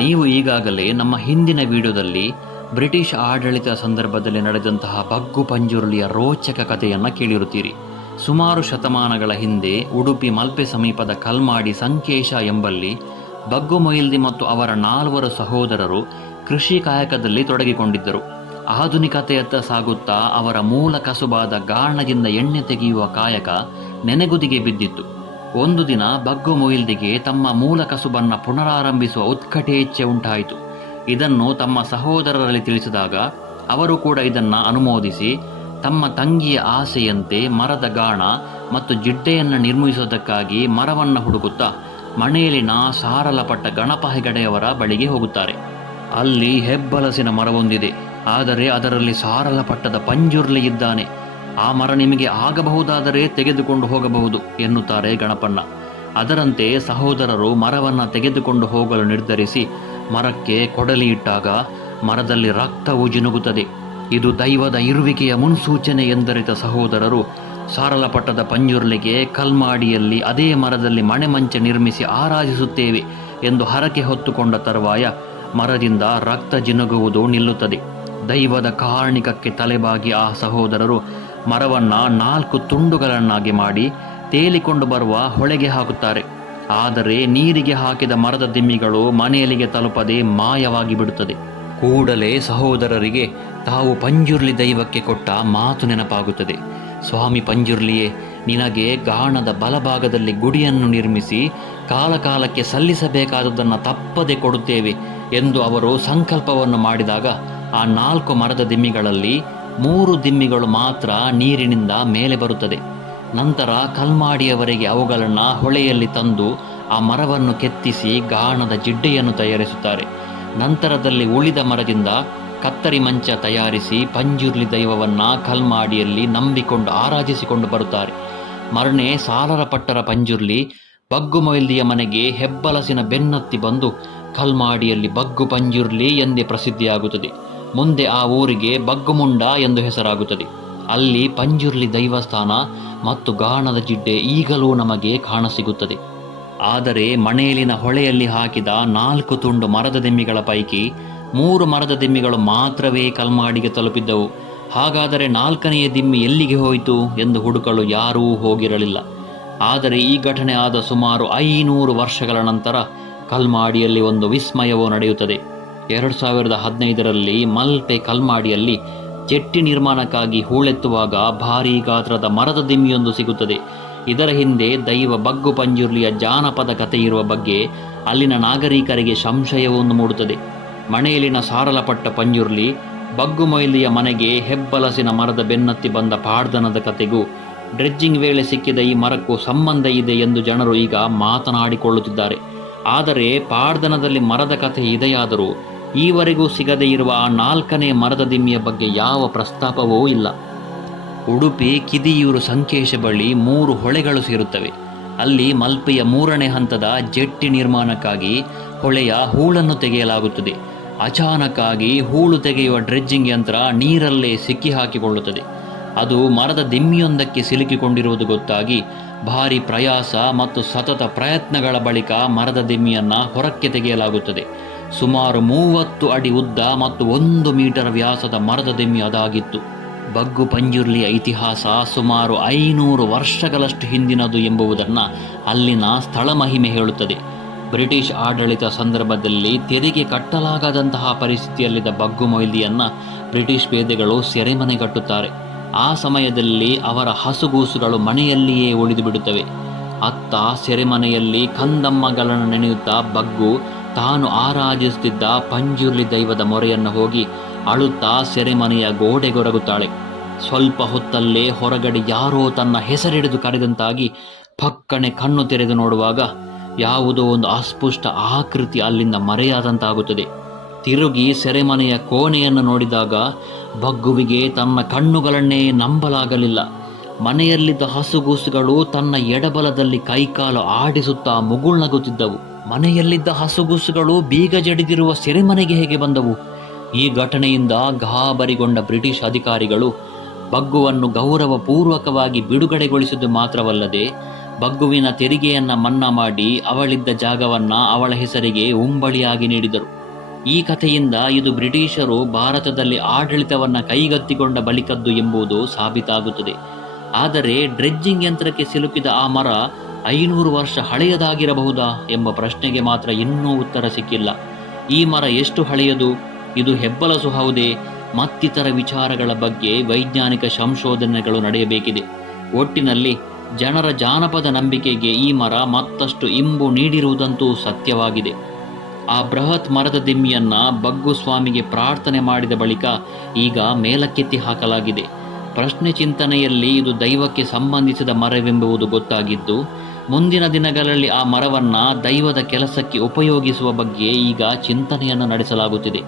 ನೀವು ಈಗಾಗಲೇ ನಮ್ಮ ಹಿಂದಿನ ವಿಡಿಯೋದಲ್ಲಿ ಬ್ರಿಟಿಷ್ ಆಡಳಿತ ಸಂದರ್ಭದಲ್ಲಿ ನಡೆದಂತಹ ಬಗ್ಗು ಪಂಜುರ್ಲಿಯ ರೋಚಕ ಕಥೆಯನ್ನು ಕೇಳಿರುತ್ತೀರಿ. ಸುಮಾರು ಶತಮಾನಗಳ ಹಿಂದೆ ಉಡುಪಿ ಮಲ್ಪೆ ಸಮೀಪದ ಕಲ್ಮಾಡಿ ಸಂಕೇಶ ಎಂಬಲ್ಲಿ ಬಗ್ಗು ಮೊಯಿಲ್ದಿ ಮತ್ತು ಅವರ 4 ಸಹೋದರರು ಕೃಷಿ ಕಾಯಕದಲ್ಲಿ ತೊಡಗಿಕೊಂಡಿದ್ದರು. ಆಧುನಿಕತೆಯತ್ತ ಸಾಗುತ್ತಾ ಅವರ ಮೂಲ ಕಸುಬಾದ ಗಾಣದಿಂದ ಎಣ್ಣೆ ತೆಗೆಯುವ ಕಾಯಕ ನೆನೆಗುದಿಗೆ ಬಿದ್ದಿತ್ತು. ಒಂದು ದಿನ ಬಗ್ಗು ಮೊಯಿಲ್ದಿಗೆ ತಮ್ಮ ಮೂಲ ಕಸುಬನ್ನು ಪುನರಾರಂಭಿಸುವ ಉತ್ಕಟೇಚ್ಛೆ ಉಂಟಾಯಿತು. ಇದನ್ನು ತಮ್ಮ ಸಹೋದರರಲ್ಲಿ ತಿಳಿಸಿದಾಗ ಅವರು ಕೂಡ ಇದನ್ನು ಅನುಮೋದಿಸಿ ತಮ್ಮ ತಂಗಿಯ ಆಸೆಯಂತೆ ಮರದ ಗಾಣ ಮತ್ತು ಜಿಡ್ಡೆಯನ್ನು ನಿರ್ಮಿಸುವುದಕ್ಕಾಗಿ ಮರವನ್ನು ಹುಡುಕುತ್ತಾ ಮಣೇಲಿನ ಸಾರಲಪಟ್ಟ ಗಣಪ ಹೆಗಡೆಯವರ ಬಳಿಗೆ ಹೋಗುತ್ತಾರೆ. ಅಲ್ಲಿ ಹೆಬ್ಬಲಸಿನ ಮರವೊಂದಿದೆ, ಆದರೆ ಅದರಲ್ಲಿ ಸಾರಲಪಟ್ಟದ ಪಂಜುರ್ಲಿ ಇದ್ದಾನೆ. ಆ ಮರ ನಿಮಗೆ ಆಗಬಹುದಾದರೆ ತೆಗೆದುಕೊಂಡು ಹೋಗಬಹುದು ಎನ್ನುತ್ತಾರೆ ಗಣಪಣ್ಣ. ಅದರಂತೆ ಸಹೋದರರು ಮರವನ್ನು ತೆಗೆದುಕೊಂಡು ಹೋಗಲು ನಿರ್ಧರಿಸಿ ಮರಕ್ಕೆ ಕೊಡಲಿ ಇಟ್ಟಾಗ ಮರದಲ್ಲಿ ರಕ್ತವು ಜಿನುಗುತ್ತದೆ. ಇದು ದೈವದ ಇರುವಿಕೆಯ ಮುನ್ಸೂಚನೆ ಎಂದರಿತ ಸಹೋದರರು ಸಾರಲಪಟ್ಟದ ಪಂಜುರ್ಲಿಗೆ ಕಲ್ಮಾಡಿಯಲ್ಲಿ ಅದೇ ಮರದಲ್ಲಿ ಮಣೆಮಂಚ ನಿರ್ಮಿಸಿ ಆರಾಧಿಸುತ್ತೇವೆ ಎಂದು ಹರಕೆ ಹೊತ್ತುಕೊಂಡ ತರುವಾಯ ಮರದಿಂದ ರಕ್ತ ಜಿನುಗುವುದು ನಿಲ್ಲುತ್ತದೆ. ದೈವದ ಕಾರಣಿಕಕ್ಕೆ ತಲೆಬಾಗಿ ಆ ಸಹೋದರರು ಮರವನ್ನು 4 ತುಂಡುಗಳನ್ನಾಗಿ ಮಾಡಿ ತೇಲಿಕೊಂಡು ಬರುವ ಹೊಳೆಗೆ ಹಾಕುತ್ತಾರೆ. ಆದರೆ ನೀರಿಗೆ ಹಾಕಿದ ಮರದ ದಿಮ್ಮಿಗಳು ಮನೆಯಲ್ಲಿಗೆ ತಲುಪದೆ ಮಾಯವಾಗಿ ಬಿಡುತ್ತದೆ. ಕೂಡಲೇ ಸಹೋದರರಿಗೆ ತಾವು ಪಂಜುರ್ಲಿ ದೈವಕ್ಕೆ ಕೊಟ್ಟ ಮಾತು ನೆನಪಾಗುತ್ತದೆ. ಸ್ವಾಮಿ ಪಂಜುರ್ಲಿಯೇ, ನಿನಗೆ ಗಾಣದ ಬಲಭಾಗದಲ್ಲಿ ಗುಡಿಯನ್ನು ನಿರ್ಮಿಸಿ ಕಾಲಕಾಲಕ್ಕೆ ಸಲ್ಲಿಸಬೇಕಾದದನ್ನು ತಪ್ಪದೆ ಕೊಡುತ್ತೇವೆ ಎಂದು ಅವರು ಸಂಕಲ್ಪವನ್ನು ಮಾಡಿದಾಗ ಆ 4 ಮರದ ದಿಮ್ಮಿಗಳಲ್ಲಿ 3 ದಿಮ್ಮಿಗಳು ಮಾತ್ರ ನೀರಿನಿಂದ ಮೇಲೆ ಬರುತ್ತದೆ. ನಂತರ ಕಲ್ಮಾಡಿಯವರೆಗೆ ಅವುಗಳನ್ನು ಹೊಳೆಯಲ್ಲಿ ತಂದು ಆ ಮರವನ್ನು ಕೆತ್ತಿಸಿ ಗಾಣದ ಜಿಡ್ಡೆಯನ್ನು ತಯಾರಿಸುತ್ತಾರೆ. ನಂತರದಲ್ಲಿ ಉಳಿದ ಮರದಿಂದ ಕತ್ತರಿ ಮಂಚ ತಯಾರಿಸಿ ಪಂಜುರ್ಲಿ ದೈವವನ್ನು ಕಲ್ಮಾಡಿಯಲ್ಲಿ ನಂಬಿಕೊಂಡು ಆರಾಧಿಸಿಕೊಂಡು ಬರುತ್ತಾರೆ. ಮರನೆ ಸಾಲರಪಟ್ಟರ ಪಂಜುರ್ಲಿ ಬಗ್ಗು ಮೊಯಿಲ್ದಿಯ ಮನೆಗೆ ಹೆಬ್ಬಲಸಿನ ಬೆನ್ನತ್ತಿ ಬಂದು ಕಲ್ಮಾಡಿಯಲ್ಲಿ ಬಗ್ಗು ಪಂಜುರ್ಲಿ ಎಂದೇ ಪ್ರಸಿದ್ಧಿಯಾಗುತ್ತದೆ. ಮುಂದೆ ಆ ಊರಿಗೆ ಬಗ್ಗುಮುಂಡ ಎಂದು ಹೆಸರಾಗುತ್ತದೆ. ಅಲ್ಲಿ ಪಂಜುರ್ಲಿ ದೈವಸ್ಥಾನ ಮತ್ತು ಗಾಣದ ಜಿಡ್ಡೆ ಈಗಲೂ ನಮಗೆ ಕಾಣಸಿಗುತ್ತದೆ. ಆದರೆ ಮಣೇಲಿನ ಹೊಳೆಯಲ್ಲಿ ಹಾಕಿದ 4 ತುಂಡು ಮರದ ದಿಮ್ಮಿಗಳ ಪೈಕಿ 3 ಮರದ ದಿಮ್ಮಿಗಳು ಮಾತ್ರವೇ ಕಲ್ಮಾಡಿಗೆ ತಲುಪಿದ್ದವು. ಹಾಗಾದರೆ 4ನೆಯ ದಿಮ್ಮಿ ಎಲ್ಲಿಗೆ ಹೋಯಿತು ಎಂದು ಹುಡುಕಲು ಯಾರೂ ಹೋಗಿರಲಿಲ್ಲ. ಆದರೆ ಈ ಘಟನೆ ಆದ ಸುಮಾರು 500 ವರ್ಷಗಳ ನಂತರ ಕಲ್ಮಾಡಿಯಲ್ಲಿ ಒಂದು ವಿಸ್ಮಯವೂ ನಡೆಯುತ್ತದೆ. 2015ರಲ್ಲಿ ಮಲ್ಪೆ ಕಲ್ಮಾಡಿಯಲ್ಲಿ ಜೆಟ್ಟಿ ನಿರ್ಮಾಣಕ್ಕಾಗಿ ಹೂಳೆತ್ತುವಾಗ ಭಾರೀ ಗಾತ್ರದ ಮರದ ದಿಮ್ಮಿಯೊಂದು ಸಿಗುತ್ತದೆ. ಇದರ ಹಿಂದೆ ದೈವ ಬಗ್ಗು ಪಂಜುರ್ಲಿಯ ಜಾನಪದ ಕಥೆ ಇರುವ ಬಗ್ಗೆ ಅಲ್ಲಿನ ನಾಗರಿಕರಿಗೆ ಸಂಶಯವೊಂದು ಮೂಡುತ್ತದೆ. ಮಣೇಲಿನ ಸಾರಲಪಟ್ಟ ಪಂಜುರ್ಲಿ ಬಗ್ಗು ಮೊಯಿಲ್ದಿಯ ಮನೆಗೆ ಹೆಬ್ಬಲಸಿನ ಮರದ ಬೆನ್ನತ್ತಿ ಬಂದ ಪಾಡ್ದನದ ಕಥೆಗೂ ಡ್ರೆಡ್ಜಿಂಗ್ ವೇಳೆ ಸಿಕ್ಕಿದ ಈ ಮರಕ್ಕೂ ಸಂಬಂಧ ಇದೆ ಎಂದು ಜನರು ಈಗ ಮಾತನಾಡಿಕೊಳ್ಳುತ್ತಿದ್ದಾರೆ. ಆದರೆ ಪಾಡ್ದನದಲ್ಲಿ ಮರದ ಕಥೆ ಇದೆಯಾದರೂ ಈವರೆಗೂ ಸಿಗದೇ ಇರುವ ಆ 4ನೇ ಮರದ ದಿಮ್ಮಿಯ ಬಗ್ಗೆ ಯಾವ ಪ್ರಸ್ತಾಪವೂ ಇಲ್ಲ. ಉಡುಪಿ ಕಿದಿಯೂರು ಸಂಕೇಶ ಬಳಿ 3 ಹೊಳೆಗಳು ಸೇರುತ್ತವೆ. ಅಲ್ಲಿ ಮಲ್ಪೆಯ 3ನೇ ಹಂತದ ಜೆಟ್ಟಿ ನಿರ್ಮಾಣಕ್ಕಾಗಿ ಹೊಳೆಯ ಹೂಳನ್ನು ತೆಗೆಯಲಾಗುತ್ತದೆ. ಅಚಾನಕ್ಕಾಗಿ ಹೂಳು ತೆಗೆಯುವ ಡ್ರೆಡ್ಜಿಂಗ್ ಯಂತ್ರ ನೀರಲ್ಲೇ ಸಿಕ್ಕಿ ಹಾಕಿಕೊಳ್ಳುತ್ತದೆ. ಅದು ಮರದ ದಿಮ್ಮಿಯೊಂದಕ್ಕೆ ಸಿಲುಕಿಕೊಂಡಿರುವುದು ಗೊತ್ತಾಗಿ ಭಾರಿ ಪ್ರಯಾಸ ಮತ್ತು ಸತತ ಪ್ರಯತ್ನಗಳ ಬಳಿಕ ಮರದ ದಿಮ್ಮಿಯನ್ನು ಹೊರಕ್ಕೆ ತೆಗೆಯಲಾಗುತ್ತದೆ. ಸುಮಾರು 30 ಅಡಿ ಉದ್ದ ಮತ್ತು 1 ಮೀಟರ್ ವ್ಯಾಸದ ಮರದ ದಿಮ್ಮಿ ಅದಾಗಿತ್ತು. ಬಗ್ಗು ಪಂಜುರ್ಲಿಯ ಇತಿಹಾಸ ಸುಮಾರು 500 ವರ್ಷಗಳಷ್ಟು ಹಿಂದಿನದು ಎಂಬುದನ್ನು ಅಲ್ಲಿನ ಸ್ಥಳ ಮಹಿಮೆ ಹೇಳುತ್ತದೆ. ಬ್ರಿಟಿಷ್ ಆಡಳಿತ ಸಂದರ್ಭದಲ್ಲಿ ತೆರಿಗೆ ಕಟ್ಟಲಾಗದಂತಹ ಪರಿಸ್ಥಿತಿಯಲ್ಲಿದ್ದ ಬಗ್ಗು ಮೊಯಿಲ್ದಿಯನ್ನು ಬ್ರಿಟಿಷ್ ಪೇದೆಗಳು ಸೆರೆಮನೆಗಟ್ಟುತ್ತಾರೆ. ಆ ಸಮಯದಲ್ಲಿ ಅವರ ಹಸುಗೂಸುಗಳು ಮನೆಯಲ್ಲಿಯೇ ಉಳಿದು ಬಿಡುತ್ತವೆ. ಅತ್ತ ಸೆರೆಮನೆಯಲ್ಲಿ ಕಂದಮ್ಮಗಳನ್ನು ನೆನೆಯುತ್ತಾ ಬಗ್ಗು ತಾನು ಆರಾಧಿಸುತ್ತಿದ್ದ ಪಂಜುರ್ಲಿ ದೈವದ ಮೊರೆಯನ್ನು ಹೋಗಿ ಅಳುತ್ತಾ ಸೆರೆಮನೆಯ ಗೋಡೆಗೊರಗುತ್ತಾಳೆ. ಸ್ವಲ್ಪ ಹೊತ್ತಲ್ಲೇ ಹೊರಗಡೆ ಯಾರೋ ತನ್ನ ಹೆಸರಿಡಿದು ಕರೆದಂತಾಗಿ ಪಕ್ಕನೆ ಕಣ್ಣು ತೆರೆದು ನೋಡುವಾಗ ಯಾವುದೋ ಒಂದು ಅಸ್ಪಷ್ಟ ಆಕೃತಿ ಅಲ್ಲಿಂದ ಮರೆಯಾದಂತಾಗುತ್ತದೆ. ತಿರುಗಿ ಸೆರೆಮನೆಯ ಕೋಣೆಯನ್ನು ನೋಡಿದಾಗ ಬಗ್ಗುವಿಗೆ ತನ್ನ ಕಣ್ಣುಗಳನ್ನೇ ನಂಬಲಾಗಲಿಲ್ಲ. ಮನೆಯಲ್ಲಿದ್ದ ಹಸುಗೂಸುಗಳು ತನ್ನ ಎಡಬಲದಲ್ಲಿ ಕೈಕಾಲು ಆಡಿಸುತ್ತಾ ಮುಗುಳ್ನಗುತ್ತಿದ್ದವು. ಮನೆಯಲ್ಲಿದ್ದ ಹಸುಗೂಸುಗಳು ಬೀಗ ಜಡಿದಿರುವ ಸೆರೆಮನೆಗೆ ಹೇಗೆ ಬಂದವು? ಈ ಘಟನೆಯಿಂದ ಗಾಬರಿಗೊಂಡ ಬ್ರಿಟಿಷ್ ಅಧಿಕಾರಿಗಳು ಬಗ್ಗುವನ್ನು ಗೌರವಪೂರ್ವಕವಾಗಿ ಬಿಡುಗಡೆಗೊಳಿಸಿದ್ದು ಮಾತ್ರವಲ್ಲದೆ ಬಗ್ಗುವಿನ ತೆರಿಗೆಯನ್ನ ಮನ್ನಾ ಮಾಡಿ ಅವಳಿದ್ದ ಜಾಗವನ್ನ ಅವಳ ಹೆಸರಿಗೆ ಉಂಬಳಿಯಾಗಿ ನೀಡಿದರು. ಈ ಕಥೆಯಿಂದ ಇದು ಬ್ರಿಟಿಷರು ಭಾರತದಲ್ಲಿ ಆಡಳಿತವನ್ನ ಕೈಗೆತ್ತಿಕೊಂಡ ಬಳಿಕದ್ದು ಎಂಬುದು ಸಾಬೀತಾಗುತ್ತದೆ. ಆದರೆ ಡ್ರೆಡ್ಜಿಂಗ್ ಯಂತ್ರಕ್ಕೆ ಸಿಲುಕಿದ ಆ ಮರ 500 ವರ್ಷ ಹಳೆಯದಾಗಿರಬಹುದಾ ಎಂಬ ಪ್ರಶ್ನೆಗೆ ಮಾತ್ರ ಇನ್ನೂ ಉತ್ತರ ಸಿಕ್ಕಿಲ್ಲ. ಈ ಮರ ಎಷ್ಟು ಹಳೆಯದು, ಇದು ಹೆಬ್ಬಲಸು ಹೌದೇ ಮತ್ತಿತರ ವಿಚಾರಗಳ ಬಗ್ಗೆ ವೈಜ್ಞಾನಿಕ ಸಂಶೋಧನೆಗಳು ನಡೆಯಬೇಕಿದೆ. ಒಟ್ಟಿನಲ್ಲಿ ಜನರ ಜಾನಪದ ನಂಬಿಕೆಗೆ ಈ ಮರ ಮತ್ತಷ್ಟು ಇಂಬು ನೀಡಿರುವುದಂತೂ ಸತ್ಯವಾಗಿದೆ. ಆ ಬೃಹತ್ ಮರದ ದಿಮ್ಮಿಯನ್ನ ಬಗ್ಗು ಸ್ವಾಮಿಗೆ ಪ್ರಾರ್ಥನೆ ಮಾಡಿದ ಬಳಿಕ ಈಗ ಮೇಲಕ್ಕೆತ್ತಿ ಹಾಕಲಾಗಿದೆ. ಪ್ರಶ್ನೆ ಚಿಂತನೆಯಲ್ಲಿ ಇದು ದೈವಕ್ಕೆ ಸಂಬಂಧಿಸಿದ ಮರವೆಂಬುದು ಗೊತ್ತಾಗಿದ್ದು, ಮುಂದಿನ ದಿನಗಳಲ್ಲಿ ಆ ಮರವನ್ನ ದೈವದ ಕೆಲಸಕ್ಕೆ ಉಪಯೋಗಿಸುವ ಬಗ್ಗೆ ಈಗ ಚಿಂತನೆಯನ್ನು ನಡೆಸಲಾಗುತ್ತಿದೆ.